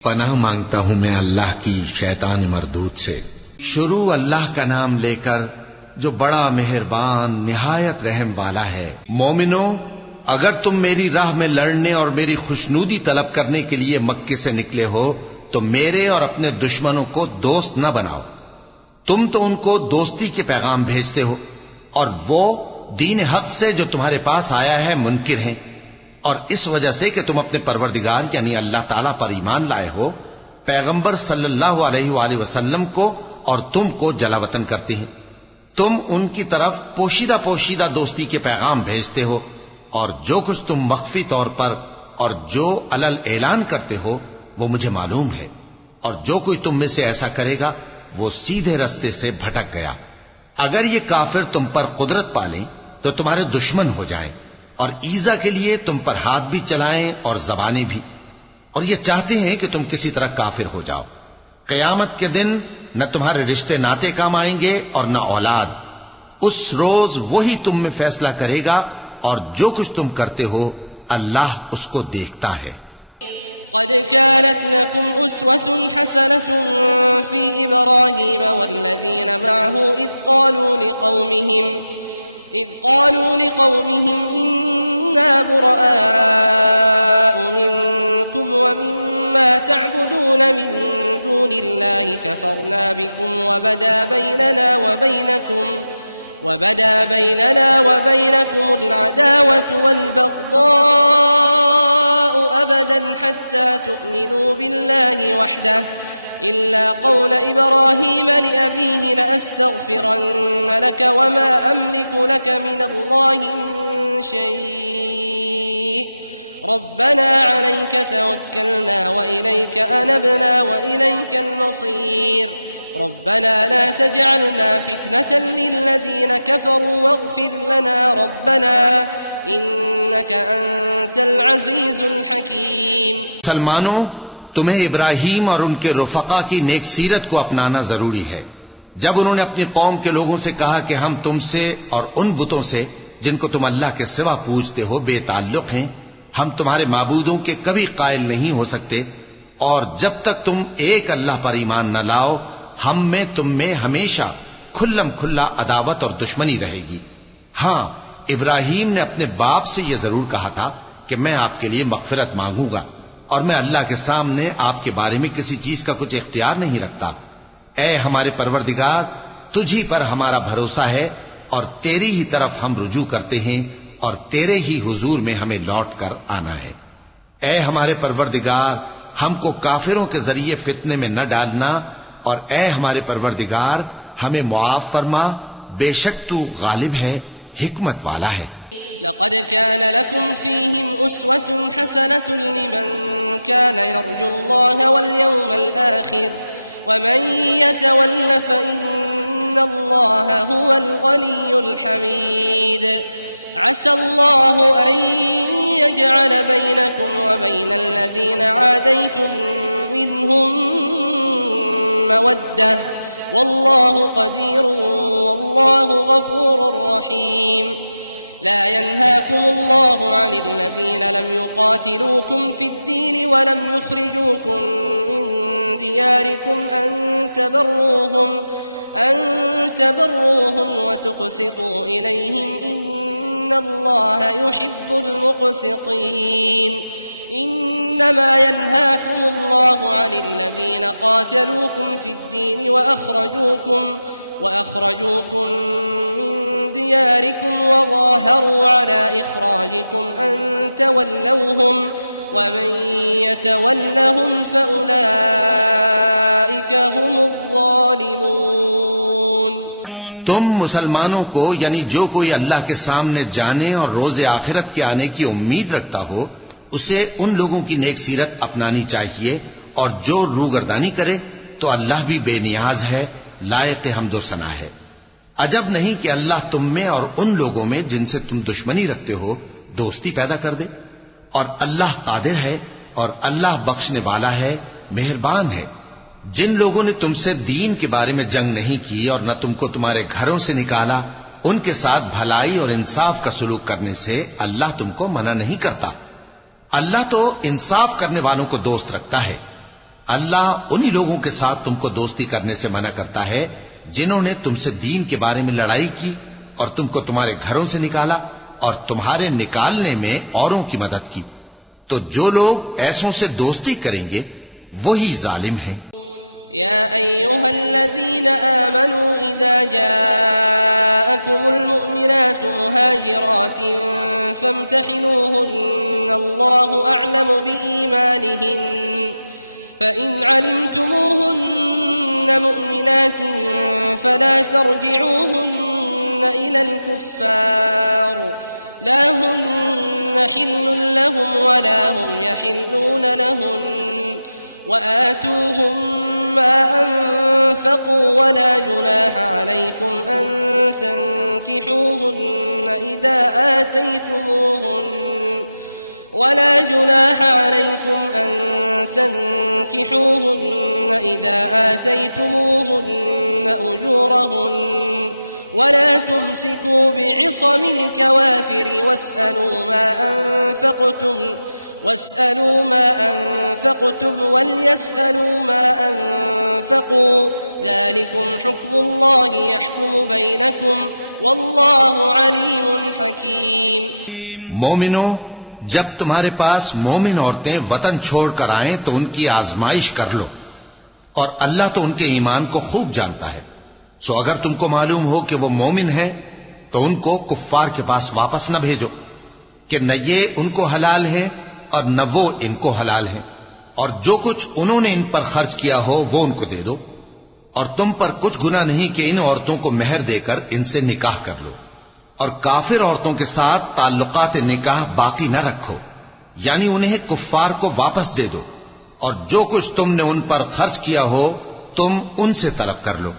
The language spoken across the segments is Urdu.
پناہ مانگتا ہوں میں اللہ کی شیطان مردود سے۔ شروع اللہ کا نام لے کر جو بڑا مہربان نہایت رحم والا ہے۔ مومنو، اگر تم میری راہ میں لڑنے اور میری خوشنودی طلب کرنے کے لیے مکے سے نکلے ہو تو میرے اور اپنے دشمنوں کو دوست نہ بناؤ۔ تم تو ان کو دوستی کے پیغام بھیجتے ہو اور وہ دین حق سے جو تمہارے پاس آیا ہے منکر ہیں، اور اس وجہ سے کہ تم اپنے پروردگار یعنی اللہ تعالیٰ پر ایمان لائے ہو، پیغمبر صلی اللہ علیہ وآلہ وسلم کو اور تم کو جلا وطن کرتے ہیں۔ تم ان کی طرف پوشیدہ پوشیدہ دوستی کے پیغام بھیجتے ہو، اور جو کچھ تم مخفی طور پر اور جو علل اعلان کرتے ہو وہ مجھے معلوم ہے، اور جو کوئی تم میں سے ایسا کرے گا وہ سیدھے رستے سے بھٹک گیا۔ اگر یہ کافر تم پر قدرت پالیں تو تمہارے دشمن ہو جائیں، اور ایذا کے لیے تم پر ہاتھ بھی چلائیں اور زبانیں بھی، اور یہ چاہتے ہیں کہ تم کسی طرح کافر ہو جاؤ۔ قیامت کے دن نہ تمہارے رشتے ناتے کام آئیں گے اور نہ اولاد۔ اس روز وہی تم میں فیصلہ کرے گا، اور جو کچھ تم کرتے ہو اللہ اس کو دیکھتا ہے۔ مسلمانوں، تمہیں ابراہیم اور ان کے رفقا کی نیک سیرت کو اپنانا ضروری ہے۔ جب انہوں نے اپنی قوم کے لوگوں سے کہا کہ ہم تم سے اور ان بتوں سے جن کو تم اللہ کے سوا پوجتے ہو بے تعلق ہیں، ہم تمہارے معبودوں کے کبھی قائل نہیں ہو سکتے، اور جب تک تم ایک اللہ پر ایمان نہ لاؤ ہم میں تم میں ہمیشہ کھلم کھلا عداوت اور دشمنی رہے گی۔ ہاں، ابراہیم نے اپنے باپ سے یہ ضرور کہا تھا کہ میں آپ کے لیے مغفرت مانگوں گا، اور میں اللہ کے سامنے آپ کے بارے میں کسی چیز کا کچھ اختیار نہیں رکھتا۔ اے ہمارے پروردگار، تجھی پر ہمارا بھروسہ ہے، اور تیری ہی طرف ہم رجوع کرتے ہیں، اور تیرے ہی حضور میں ہمیں لوٹ کر آنا ہے۔ اے ہمارے پروردگار، ہم کو کافروں کے ذریعے فتنے میں نہ ڈالنا، اور اے ہمارے پروردگار ہمیں معاف فرما، بے شک تو غالب ہے، حکمت والا ہے۔ تم مسلمانوں کو یعنی جو کوئی اللہ کے سامنے جانے اور روز آخرت کے آنے کی امید رکھتا ہو اسے ان لوگوں کی نیک سیرت اپنانی چاہیے، اور جو روگردانی کرے تو اللہ بھی بے نیاز ہے، لائق حمد و ثنا ہے۔ عجب نہیں کہ اللہ تم میں اور ان لوگوں میں جن سے تم دشمنی رکھتے ہو دوستی پیدا کر دے، اور اللہ قادر ہے اور اللہ بخشنے والا ہے، مہربان ہے۔ جن لوگوں نے تم سے دین کے بارے میں جنگ نہیں کی اور نہ تم کو تمہارے گھروں سے نکالا، ان کے ساتھ بھلائی اور انصاف کا سلوک کرنے سے اللہ تم کو منع نہیں کرتا۔ اللہ تو انصاف کرنے والوں کو دوست رکھتا ہے۔ اللہ انہی لوگوں کے ساتھ تم کو دوستی کرنے سے منع کرتا ہے جنہوں نے تم سے دین کے بارے میں لڑائی کی اور تم کو تمہارے گھروں سے نکالا اور تمہارے نکالنے میں اوروں کی مدد کی۔ تو جو لوگ ایسوں سے دوستی کریں گے وہی ظالم ہیں۔ مومنو، جب تمہارے پاس مومن عورتیں وطن چھوڑ کر آئیں تو ان کی آزمائش کر لو، اور اللہ تو ان کے ایمان کو خوب جانتا ہے۔ سو اگر تم کو معلوم ہو کہ وہ مومن ہیں تو ان کو کفار کے پاس واپس نہ بھیجو کہ نہ یہ ان کو حلال ہیں اور نہ وہ ان کو حلال ہیں، اور جو کچھ انہوں نے ان پر خرچ کیا ہو وہ ان کو دے دو، اور تم پر کچھ گناہ نہیں کہ ان عورتوں کو مہر دے کر ان سے نکاح کر لو، اور کافر عورتوں کے ساتھ تعلقات نکاح باقی نہ رکھو، یعنی انہیں کفار کو واپس دے دو، اور جو کچھ تم نے ان پر خرچ کیا ہو تم ان سے طلب کر لو،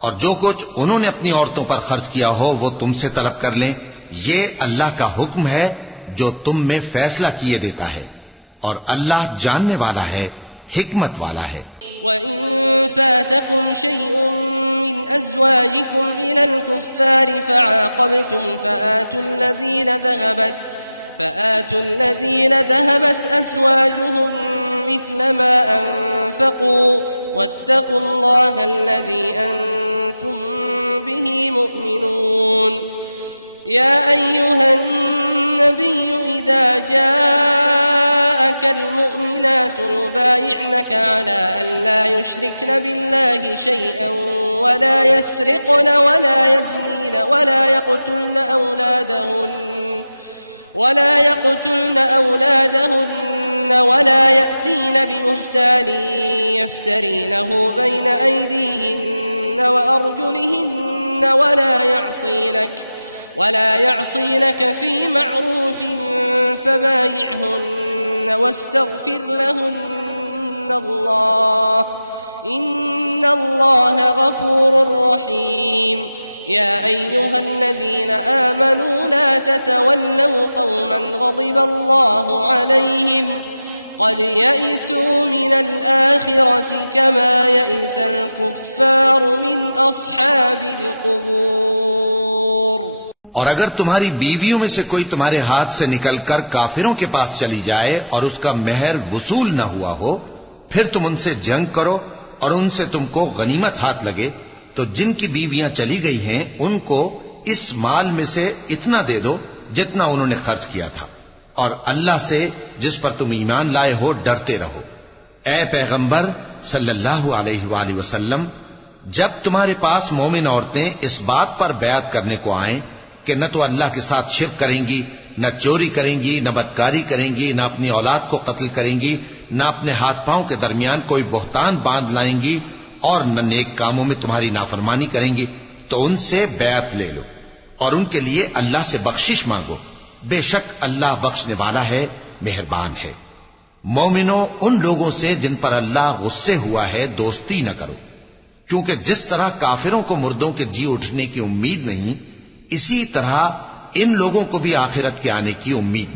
اور جو کچھ انہوں نے اپنی عورتوں پر خرچ کیا ہو وہ تم سے طلب کر لیں۔ یہ اللہ کا حکم ہے جو تم میں فیصلہ کیے دیتا ہے، اور اللہ جاننے والا ہے، حکمت والا ہے۔ اور اگر تمہاری بیویوں میں سے کوئی تمہارے ہاتھ سے نکل کر کافروں کے پاس چلی جائے اور اس کا مہر وصول نہ ہوا ہو، پھر تم ان سے جنگ کرو اور ان سے تم کو غنیمت ہاتھ لگے، تو جن کی بیویاں چلی گئی ہیں ان کو اس مال میں سے اتنا دے دو جتنا انہوں نے خرچ کیا تھا، اور اللہ سے جس پر تم ایمان لائے ہو ڈرتے رہو۔ اے پیغمبر صلی اللہ علیہ وآلہ وسلم، جب تمہارے پاس مومن عورتیں اس بات پر بیعت کرنے کو آئیں کہ نہ تو اللہ کے ساتھ شرک کریں گی، نہ چوری کریں گی، نہ بدکاری کریں گی، نہ اپنی اولاد کو قتل کریں گی، نہ اپنے ہاتھ پاؤں کے درمیان کوئی بہتان باندھ لائیں گی، اور نہ نیک کاموں میں تمہاری نافرمانی کریں گی، تو ان سے بیعت لے لو اور ان کے لیے اللہ سے بخشش مانگو، بے شک اللہ بخشنے والا ہے، مہربان ہے۔ مومنوں، ان لوگوں سے جن پر اللہ غصے ہوا ہے دوستی نہ کرو، کیونکہ جس طرح کافروں کو مردوں کے جی اٹھنے کی امید نہیں، اسی طرح ان لوگوں کو بھی آخرت کے آنے کی امید نہیں۔